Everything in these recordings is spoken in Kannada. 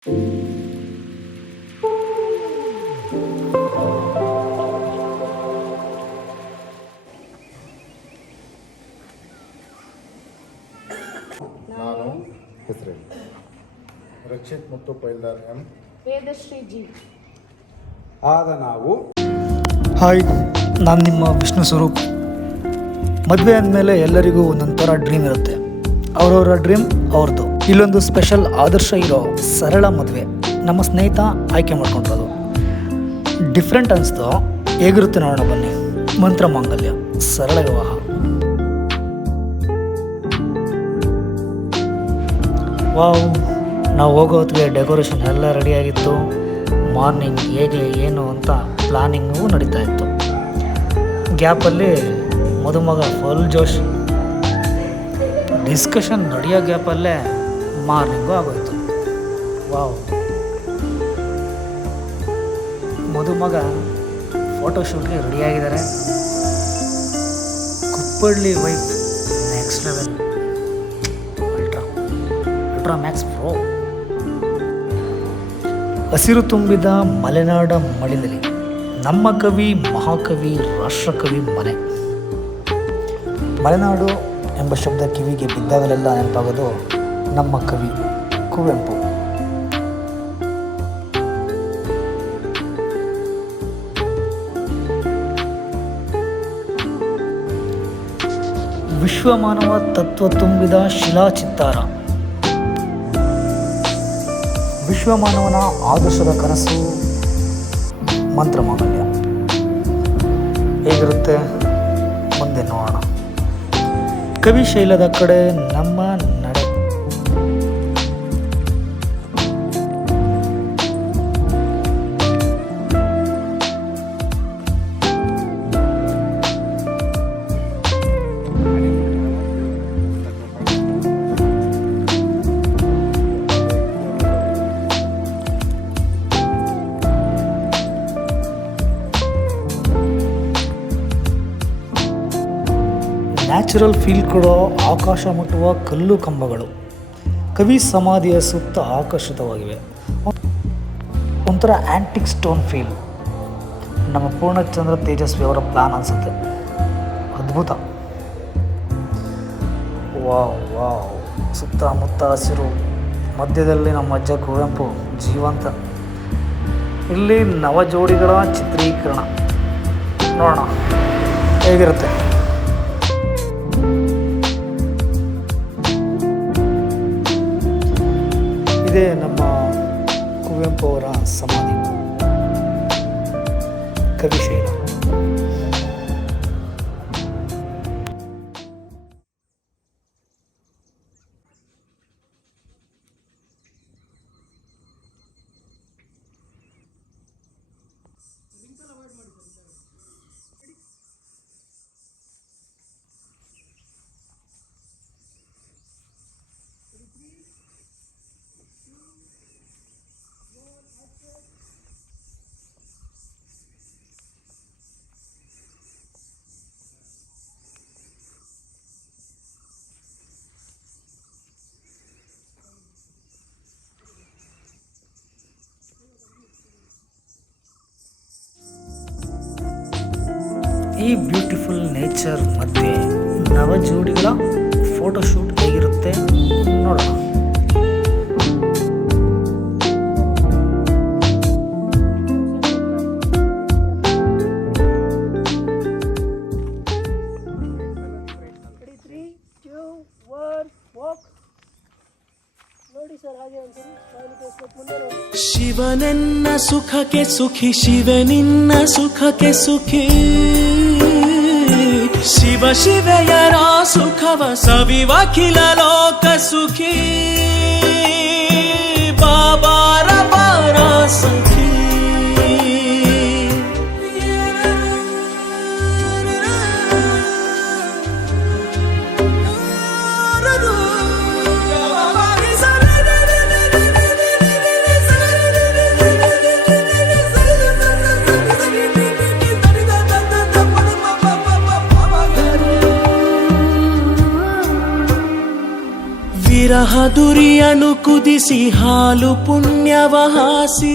ನಾನು ಹೆಸರು ರಕ್ಷಿತ್ ಮತ್ತು ಪೈಲ್ದಾರ್ ಎಂ ವೇದಶ್ರೀ ಜಿ. ಆಗ ನಾವು ಹಾಯ್, ನಾನು ನಿಮ್ಮ ವಿಷ್ಣು ಸ್ವರೂಪ್. ಮದುವೆ ಅಂದಮೇಲೆ ಎಲ್ಲರಿಗೂ ಒಂದೊಂದು ಥರ ಡ್ರೀಮ್ ಇರುತ್ತೆ. ಅವರವರ ಡ್ರೀಮ್ ಅವ್ರದ್ದು. ಇಲ್ಲೊಂದು ಸ್ಪೆಷಲ್ ಆದರ್ಶ ಇರೋ ಸರಳ ಮದುವೆ ನಮ್ಮ ಸ್ನೇಹಿತ ಆಯ್ಕೆ ಮಾಡ್ಕೊಂಡಿರೋದು. ಡಿಫ್ರೆಂಟ್ ಅನಿಸ್ತು. ಹೇಗಿರುತ್ತೆ ನೋಡೋಣ ಬನ್ನಿ. ಮಂತ್ರ ಮಾಂಗಲ್ಯ ಸರಳ ವಿವಾಹ. ವಾವ್, ನಾವು ಹೋಗೋ ಹೊತ್ತಿಗೆ ಡೆಕೋರೇಷನ್ ಎಲ್ಲ ರೆಡಿಯಾಗಿತ್ತು. ಮಾರ್ನಿಂಗ್ ಹೇಗೆ ಏನು ಅಂತ ಪ್ಲಾನಿಂಗು ನಡೀತಾ ಇತ್ತು. ಗ್ಯಾಪಲ್ಲಿ ಮದುಮಗ ಫುಲ್ ಜೋಶ್. ಡಿಸ್ಕಷನ್ ನಡೆಯೋ ಗ್ಯಾಪಲ್ಲೇ ಮಾರ್ನಿಂಗು ಆಗೋಯ್ತು. ವಾವ್, ಮದುಮಗ ಫೋಟೋಶೂಟ್ಗೆ ರೆಡಿಯಾಗಿದ್ದಾರೆ. Kuppalli vibe next level. Ultra max pro. ಹಸಿರು ತುಂಬಿದ ಮಲೆನಾಡ ಮಡಿಲಲ್ಲಿ ನಮ್ಮ ಕವಿ, ಮಹಾಕವಿ, ರಾಷ್ಟ್ರಕವಿ ಮನೆ. ಮಲೆನಾಡು ಎಂಬ ಶಬ್ದ ಕಿವಿಗೆ ಬಿದ್ದಾಗಲೆಲ್ಲ ನೆನಪಾಗೋದು ನಮ್ಮ ಕವಿ ಕುವೆಂಪು. ವಿಶ್ವಮಾನವ ತತ್ವ ತುಂಬಿದ ಶಿಲಾಚಿತ್ತಾರ. ವಿಶ್ವಮಾನವನ ಆದರ್ಶದ ಕನಸು ಮಂತ್ರಮಾಂಗಲ್ಯ. ಹೇಗಿರುತ್ತೆ ಮುಂದೆ ನೋಡೋಣ. ಕವಿ ಶೈಲದ ಕಡೆ ನಮ್ಮ ನಡೆ. ನ್ಯಾಚುರಲ್ ಫೀಲ್ ಕೊಡೋ ಆಕಾಶ ಮುಟ್ಟುವ ಕಲ್ಲು ಕಂಬಗಳು ಕವಿ ಸಮಾಧಿಯ ಸುತ್ತ ಆಕರ್ಷಿತವಾಗಿವೆ. ಒಂಥರ ಆ್ಯಂಟಿಕ್ ಸ್ಟೋನ್ ಫೀಲ್. ನಮ್ಮ ಪೂರ್ಣಚಂದ್ರ ತೇಜಸ್ವಿ ಅವರ ಪ್ಲಾನ್ ಅನಿಸುತ್ತೆ. ಅದ್ಭುತ. ವಾವ್ ವಾವ್, ಸುತ್ತಮುತ್ತ ಹಸಿರು, ಮಧ್ಯದಲ್ಲಿ ನಮ್ಮ ಅಜ್ಜ ಕುವೆಂಪು ಜೀವಂತ. ಇಲ್ಲಿ ನವ ಜೋಡಿಗಳ ಚಿತ್ರೀಕರಣ ನೋಡೋಣ ಹೇಗಿರುತ್ತೆ. ಇದೇ ನಮ್ಮ ಕುವೆಂಪು ಅವರ ಸಮಾಧಿ, ಕವಿಶೈಲ. ಈ ಬ್ಯೂಟಿಫುಲ್ ನೇಚರ್ ಮಧ್ಯೆ ನವ ಜೋಡಿಗಳ ಫೋಟೋಶೂಟ್ ಹೇಗಿರುತ್ತೆ ನೋಡೋಣ. ಶಿವನೆನ್ನ ಸುಖಕ್ಕೆ ಸುಖಿ, ಶಿವನಿನ್ನ ಸುಖಕ್ಕೆ ಸುಖಿ. ಶಿವ ಶಿವೆಯರ ಸುಖವ ಸವಿವಖಿಲ ಲೋಕ ಸುಖಿ. ಬಾಬಾರ ಬಾರ ಸಖಿ. ವಿರಹ ಮಾಧುರಿಯನು ಕುದಿಸಿ ಹಾಲು ಪುಣ್ಯವ ಹಾಸಿ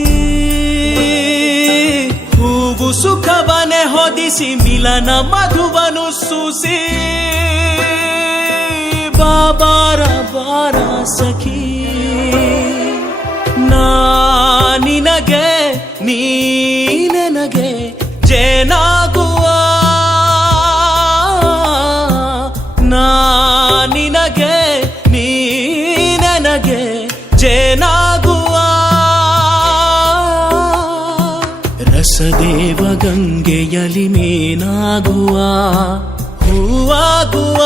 ಹೂವು ಸುಖವನೆ ಹೊದಿಸಿ ಮಿಲನ ಮಧುವನು ಸೂಸಿ ಬಾಬಾರ ಬಾರ ಸಖಿ ನಾ ನಿನಗೆ ನೀ ನನಗೆ ಜೇನಾಗುವ ನಾ ನಿನಗೆ ನೀ ನನಗೆ ಜೇನಾಗುವ ರಸದೇವ ಗಂಗೆಯಲಿ ಮೇನಾಗುವ ಹೂವಾಗುವ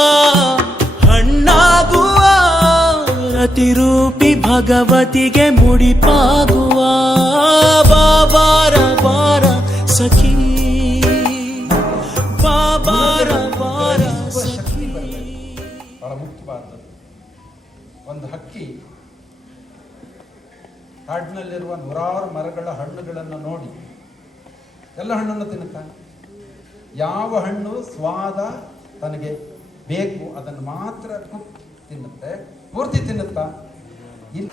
ಹಣ್ಣಾಗುವ ರತಿರೂಪಿ ಭಗವತಿಗೆ ಮುಡಿಪಾಗುವ ಬಾಬಾರ ಬಾರ ಸಖಿ ಬಾಬಾರ ಬಾರ ಸಖಿ. ಬಹಳ ಮುಖ್ಯವಾದದ್ದು. ಒಂದು ಹಕ್ಕಿ ಕಾಡಿನಲ್ಲಿರುವ ನೂರಾರು ಮರಗಳ ಹಣ್ಣುಗಳನ್ನು ನೋಡಿ ಎಲ್ಲ ಹಣ್ಣನ್ನು ತಿನ್ನುತ್ತಾನೆ. ಯಾವ ಹಣ್ಣು ಸ್ವಾದ ತನಗೆ ಬೇಕು ಅದನ್ನು ಮಾತ್ರ ತಿನ್ನುತ್ತೆ, ಪೂರ್ತಿ ತಿನ್ನುತ್ತಾ ಇಲ್ಲ.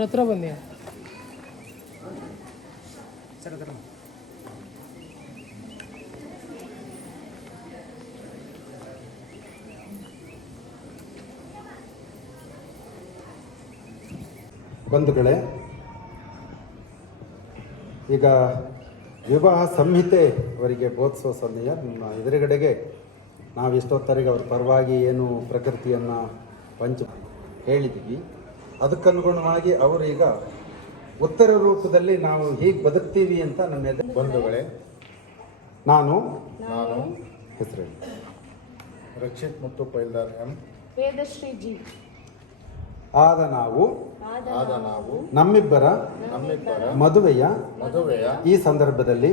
ಹತ್ರ ಬನ್ನಿ ಬಂಧುಗಳೇ, ಈಗ ವಿವಾಹ ಸಂಹಿತೆ ಅವರಿಗೆ ಬೋಧಿಸೋ ಸಮಯ. ನಿಮ್ಮ ಎದುರುಗಡೆಗೆ ನಾವು ಇಷ್ಟೊತ್ತರಿಗೆ ಅವ್ರ ಪರವಾಗಿ ಏನು ಪ್ರಕೃತಿಯನ್ನು ಹೇಳಿದ್ದೀವಿ. ಅದಕ್ಕನುಗುಣವಾಗಿ ಅವರು ಈಗ ಉತ್ತರ ರೂಪದಲ್ಲಿ ನಾವು ಹೀಗೆ ಬದುಕ್ತೀವಿ ಅಂತ ನಮ್ಮ ಎದುರು. ಬಂಧುಗಳೇ, ನಾನು ಹೆಸರು ರಕ್ಷಿತ್ ಮತ್ತು ಪೈಲ್ದಾರ್ ಎಂ ವೇದಶ್ರೀ ಜಿ. ಆದ ನಾವು ನಮ್ಮಿಬ್ಬರ ಮದುವೆಯ ಈ ಸಂದರ್ಭದಲ್ಲಿ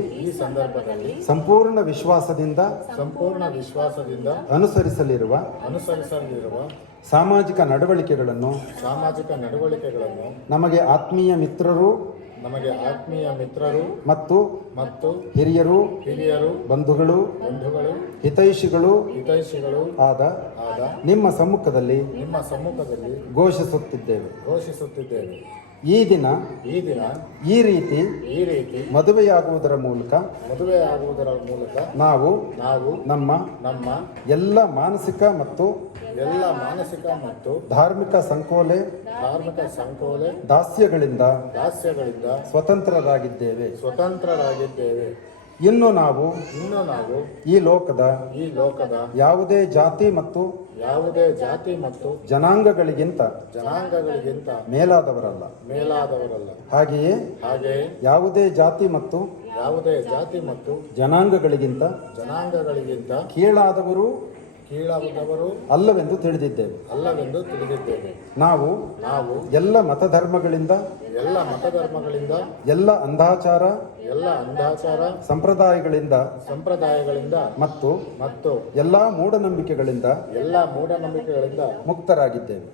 ಸಂಪೂರ್ಣ ವಿಶ್ವಾಸದಿಂದ ಅನುಸರಿಸಲಿರುವ ಸಾಮಾಜಿಕ ನಡವಳಿಕೆಗಳನ್ನು ನಮಗೆ ಆತ್ಮೀಯ ಮಿತ್ರರು ಮತ್ತು ಹಿರಿಯರು ಬಂಧುಗಳು ಹಿತೈಷಿಗಳು ಆದ ನಿಮ್ಮ ಸಮ್ಮುಖದಲ್ಲಿ ಘೋಷಿಸುತ್ತಿದ್ದೇವೆ. ಈ ದಿನ ಈ ರೀತಿ ಮದುವೆಯಾಗುವುದರ ಮೂಲಕ ನಾವು ನಮ್ಮ ಎಲ್ಲ ಮಾನಸಿಕ ಮತ್ತು ಧಾರ್ಮಿಕ ಸಂಕೋಲೆ ದಾಸ್ಯಗಳಿಂದ ಸ್ವತಂತ್ರರಾಗಿದ್ದೇವೆ. ಇನ್ನು ನಾವು ಈ ಲೋಕದ ಯಾವುದೇ ಜಾತಿ ಮತ್ತು ಜನಾಂಗಗಳಿಗಿಂತ ಮೇಲಾದವರಲ್ಲ. ಹಾಗೆಯೇ ಯಾವುದೇ ಜಾತಿ ಮತ್ತು ಜನಾಂಗಗಳಿಗಿಂತ ಕೀಳಾದವರು ಅಲ್ಲವೆಂದು ತಿಳಿದಿದ್ದೇವೆ. ನಾವು ಎಲ್ಲ ಮತಧರ್ಮಗಳಿಂದ ಎಲ್ಲ ಅಂಧಾಚಾರ ಸಂಪ್ರದಾಯಗಳಿಂದ ಮತ್ತು ಎಲ್ಲಾ ಮೂಢನಂಬಿಕೆಗಳಿಂದ ಮುಕ್ತರಾಗಿದ್ದೇವೆ.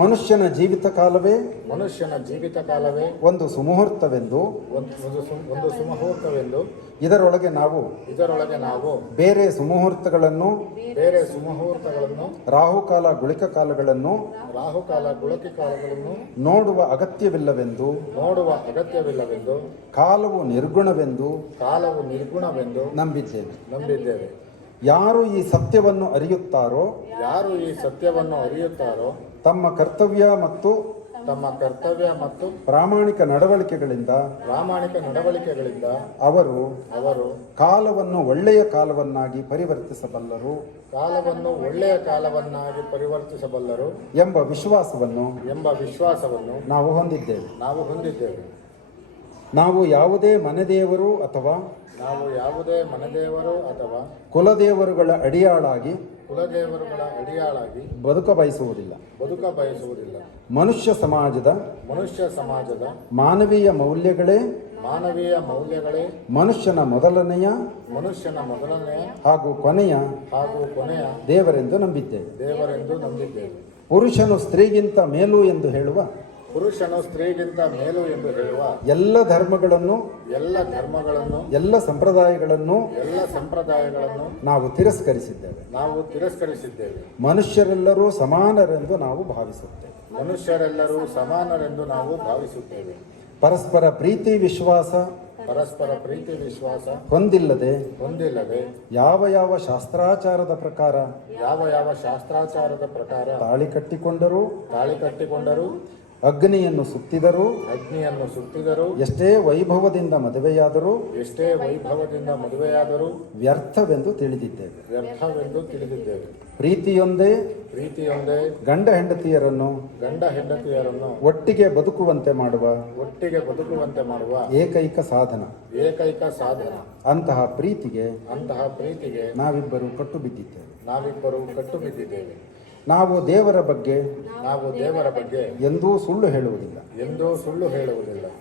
ಮನುಷ್ಯನ ಜೀವಿತ ಕಾಲವೇ ಒಂದು ಸುಮುಹೂರ್ತವೆಂದು ಇದರೊಳಗೆ ನಾವು ಬೇರೆ ಸುಮುಹೂರ್ತಗಳನ್ನು ರಾಹುಕಾಲ ಗುಳಿಕ ಕಾಲಗಳನ್ನು ನೋಡುವ ಅಗತ್ಯವಿಲ್ಲವೆಂದು ಅಗತ್ಯವಿಲ್ಲವೆಂದು ಕಾಲವು ನಿರ್ಗುಣವೆಂದು ಕಾಲವು ನಿರ್ಗುಣವೆಂದು ನಂಬಿದ್ದೇವೆ. ಯಾರು ಈ ಸತ್ಯವನ್ನು ಅರಿಯುತ್ತಾರೋ ತಮ್ಮ ಕರ್ತವ್ಯ ಮತ್ತು ಪ್ರಾಮಾಣಿಕ ನಡವಳಿಕೆಗಳಿಂದ ಅವರು ಕಾಲವನ್ನು ಒಳ್ಳೆಯ ಕಾಲವನ್ನಾಗಿ ಪರಿವರ್ತಿಸಬಲ್ಲರು ಎಂಬ ವಿಶ್ವಾಸವನ್ನು ನಾವು ಹೊಂದಿದ್ದೇವೆ. ನಾವು ಯಾವುದೇ ಮನೆದೇವರು ಅಥವಾ ಕುಲದೇವರುಗಳ ಅಡಿಯಾಳಾಗಿ ಬದುಕ ಬಯಸುವುದಿಲ್ಲ. ಮನುಷ್ಯ ಸಮಾಜದ ಮಾನವೀಯ ಮೌಲ್ಯಗಳೇ ಮನುಷ್ಯನ ಮೊದಲನೆಯ ಹಾಗೂ ಕೊನೆಯ ದೇವರೆಂದು ನಂಬಿದ್ದೇವೆ. ಪುರುಷನು ಸ್ತ್ರೀಗಿಂತ ಮೇಲು ಎಂದು ಹೇಳುವ ಎಲ್ಲ ಧರ್ಮಗಳನ್ನು ಎಲ್ಲ ಸಂಪ್ರದಾಯಗಳನ್ನು ನಾವು ತಿರಸ್ಕರಿಸಿದ್ದೇವೆ. ಮನುಷ್ಯರೆಲ್ಲರೂ ಸಮಾನರೆಂದು ನಾವು ಭಾವಿಸುತ್ತೇವೆ. ಪರಸ್ಪರ ಪ್ರೀತಿ ವಿಶ್ವಾಸ ಹೊಂದಿಲ್ಲದೆ ಯಾವ ಶಾಸ್ತ್ರಾಚಾರದ ಪ್ರಕಾರ ತಾಳಿ ಕಟ್ಟಿಕೊಂಡರೂ ಅಗ್ನಿಯನ್ನು ಸುತ್ತಿದರು ಎಷ್ಟೇ ವೈಭವದಿಂದ ಮದುವೆಯಾದರೂ ವ್ಯರ್ಥವೆಂದು ತಿಳಿದಿದ್ದೇವೆ. ಪ್ರೀತಿಯೊಂದೇ ಗಂಡ ಹೆಂಡತಿಯರನ್ನು ಒಟ್ಟಿಗೆ ಬದುಕುವಂತೆ ಮಾಡುವ ಏಕೈಕ ಸಾಧನ. ಅಂತಹ ಪ್ರೀತಿಗೆ ನಾವಿಬ್ಬರು ಕಟ್ಟು ಬಿದ್ದಿದ್ದೇವೆ. ನಾವು ದೇವರ ಬಗ್ಗೆ ಎಂದೂ ಸುಳ್ಳು ಹೇಳುವುದಿಲ್ಲ.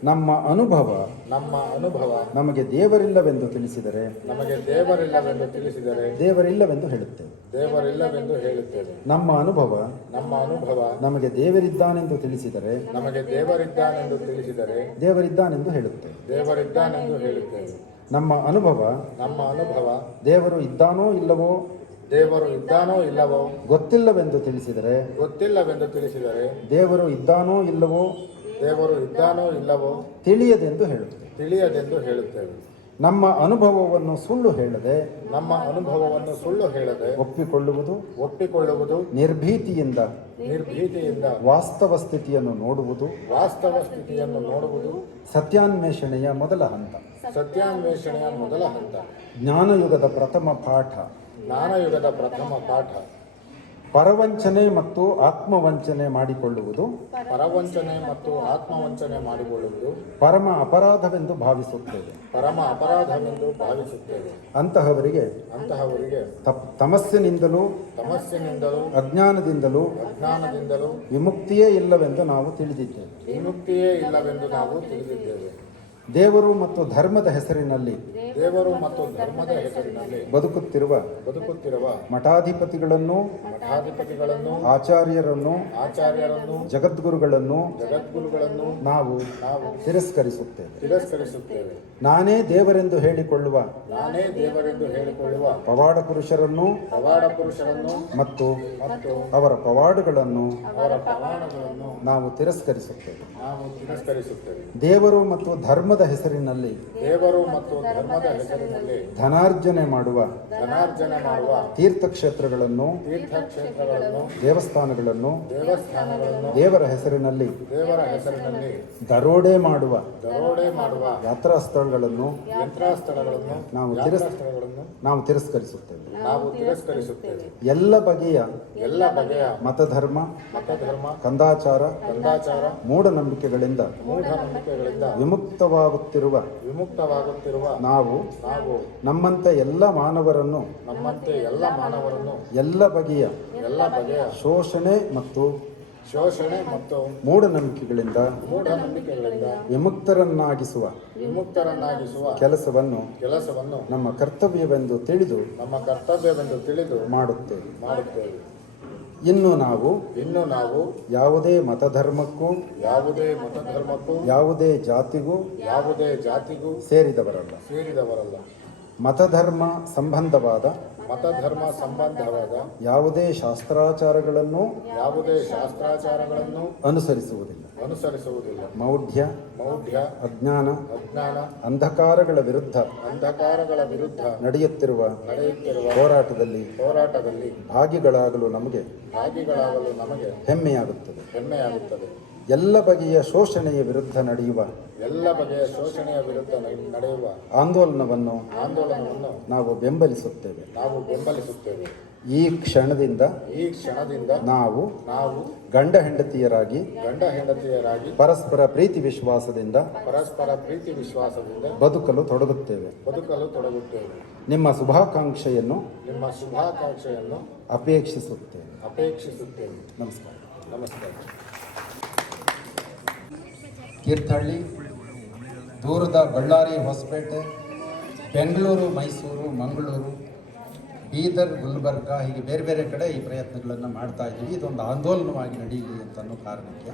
ನಮ್ಮ ಅನುಭವ ನಮಗೆ ದೇವರಿಲ್ಲವೆಂದು ತಿಳಿಸಿದರೆ ದೇವರಿಲ್ಲವೆಂದು ಹೇಳುತ್ತೇವೆ. ನಮ್ಮ ಅನುಭವ ನಮಗೆ ದೇವರಿದ್ದಾನೆಂದು ತಿಳಿಸಿದರೆ ದೇವರಿದ್ದಾನೆಂದು ಹೇಳುತ್ತೇವೆ. ನಮ್ಮ ಅನುಭವ ದೇವರು ಇದ್ದಾನೋ ಇಲ್ಲವೋ ಗೊತ್ತಿಲ್ಲವೆಂದು ತಿಳಿಸಿದರೆ ದೇವರು ಇದ್ದಾನೋ ಇಲ್ಲವೋ ತಿಳಿಯದೆಂದು ಹೇಳುತ್ತೇವೆ. ನಮ್ಮ ಅನುಭವವನ್ನು ಸುಳ್ಳು ಹೇಳದೆ ಒಪ್ಪಿಕೊಳ್ಳುವುದು ನಿರ್ಭೀತಿಯಿಂದ ವಾಸ್ತವ ಸ್ಥಿತಿಯನ್ನು ನೋಡುವುದು ಸತ್ಯಾನ್ವೇಷಣೆಯ ಮೊದಲ ಹಂತ. ಜ್ಞಾನಯುಗದ ಪ್ರಥಮ ಪಾಠ ಪರವಂಚನೆ ಮತ್ತು ಆತ್ಮವಂಚನೆ ಮಾಡಿಕೊಳ್ಳುವುದು ಪರಮ ಅಪರಾಧವೆಂದು ಭಾವಿಸುತ್ತೇವೆ. ಅಂತಹವರಿಗೆ ತಮಸ್ಸಿನಿಂದಲೂ ಅಜ್ಞಾನದಿಂದಲೂ ವಿಮುಕ್ತಿಯೇ ಇಲ್ಲವೆಂದು ನಾವು ತಿಳಿದಿದ್ದೇವೆ. ದೇವರು ಮತ್ತು ಧರ್ಮದ ಹೆಸರಿನಲ್ಲಿ ಬದುಕುತ್ತಿರುವ ಮಠಾಧಿಪತಿಗಳನ್ನು ಆಚಾರ್ಯರನ್ನು ಜಗದ್ಗುರುಗಳನ್ನು ನಾವು ತಿರಸ್ಕರಿಸುತ್ತೇವೆ. ನಾನೇ ದೇವರೆಂದು ಹೇಳಿಕೊಳ್ಳುವ ಪವಾಡ ಪುರುಷರನ್ನು ಮತ್ತು ಅವರ ಪವಾಡಗಳನ್ನು ನಾವು ತಿರಸ್ಕರಿಸುತ್ತೇವೆ. ದೇವರು ಮತ್ತು ಧರ್ಮದ ಹೆಸರಿನಲ್ಲಿ ಧನಾರ್ಜನೆ ಮಾಡುವ ತೀರ್ಥಕ್ಷೇತ್ರಗಳನ್ನು ದೇವಸ್ಥಾನಗಳನ್ನು ದೇವರ ಹೆಸರಿನಲ್ಲಿ ದರೋಡೆ ಮಾಡುವ ಯಾತ್ರಾ ಸ್ಥಳಗಳನ್ನು ನಾವು ತಿರಸ್ಕರಿಸುತ್ತೇವೆ. ಎಲ್ಲ ಬಗೆಯ ಮತಧರ್ಮ ಕಂದಾಚಾರ ಮೂಢನಂಬಿಕೆಗಳಿಂದ ವಿಮುಕ್ತವಾಗುತ್ತಿರುವ ನಾವು ನಮ್ಮಂತೆ ಎಲ್ಲ ಮಾನವರನ್ನು ಎಲ್ಲ ಬಗೆಯ ಶೋಷಣೆ ಮತ್ತು ಮೂಢನಂಬಿಕೆಗಳಿಂದ ವಿಮುಕ್ತರನ್ನಾಗಿಸುವ ಕೆಲಸವನ್ನು ನಮ್ಮ ಕರ್ತವ್ಯವೆಂದು ತಿಳಿದು ಮಾಡುತ್ತೇವೆ. ಇನ್ನು ನಾವು ಯಾವುದೇ ಮತಧರ್ಮಕ್ಕೂ ಯಾವುದೇ ಜಾತಿಗೂ ಸೇರಿದವರಲ್ಲ. ಮತಧರ್ಮ ಸಂಬಂಧವಾದ ಮತಧರ್ಮ ಸಂಬಂಧವಾದ ಯಾವುದೇ ಶಾಸ್ತ್ರಾಚಾರಗಳನ್ನು ಶಾಸ್ತ್ರಾಚಾರಗಳನ್ನು ಅನುಸರಿಸುವುದಿಲ್ಲ. ಅನುಸರಿಸುವುದಿಲ್ಲ. ಮೌಢ್ಯ, ಮೌಢ್ಯ, ಅಜ್ಞಾನ, ಅಜ್ಞಾನ, ಅಂಧಕಾರಗಳ ವಿರುದ್ಧ ವಿರುದ್ಧ ನಡೆಯುತ್ತಿರುವ ಹೋರಾಟದಲ್ಲಿ ಭಾಗಿಗಳಾಗಲು ನಮಗೆ ಹೆಮ್ಮೆಯಾಗುತ್ತದೆ. ಎಲ್ಲ ಬಗೆಯ ಶೋಷಣೆಯ ವಿರುದ್ಧ ನಡೆಯುವ ಆಂದೋಲನವನ್ನು ನಾವು ಬೆಂಬಲಿಸುತ್ತೇವೆ. ಈ ಕ್ಷಣದಿಂದ ನಾವು ಗಂಡ ಹೆಂಡತಿಯರಾಗಿ ಪರಸ್ಪರ ಪ್ರೀತಿ ವಿಶ್ವಾಸದಿಂದ ಬದುಕಲು ತೊಡಗುತ್ತೇವೆ. ನಿಮ್ಮ ಶುಭಾಕಾಂಕ್ಷೆಯನ್ನು ಅಪೇಕ್ಷಿಸುತ್ತೇವೆ. ನಮಸ್ಕಾರ. ತೀರ್ಥಹಳ್ಳಿ, ದೂರದ ಬಳ್ಳಾರಿ, ಹೊಸಪೇಟೆ, ಬೆಂಗಳೂರು, ಮೈಸೂರು, ಮಂಗಳೂರು, ಬೀದರ್, ಗುಲ್ಬರ್ಗ ಹೀಗೆ ಬೇರೆ ಬೇರೆ ಕಡೆ ಈ ಪ್ರಯತ್ನಗಳನ್ನು ಮಾಡ್ತಾ ಇದ್ದೀವಿ. ಇದೊಂದು ಆಂದೋಲನವಾಗಿ ನಡೆಯಲಿ ಅಂತನ್ನೋ ಕಾರಣಕ್ಕೆ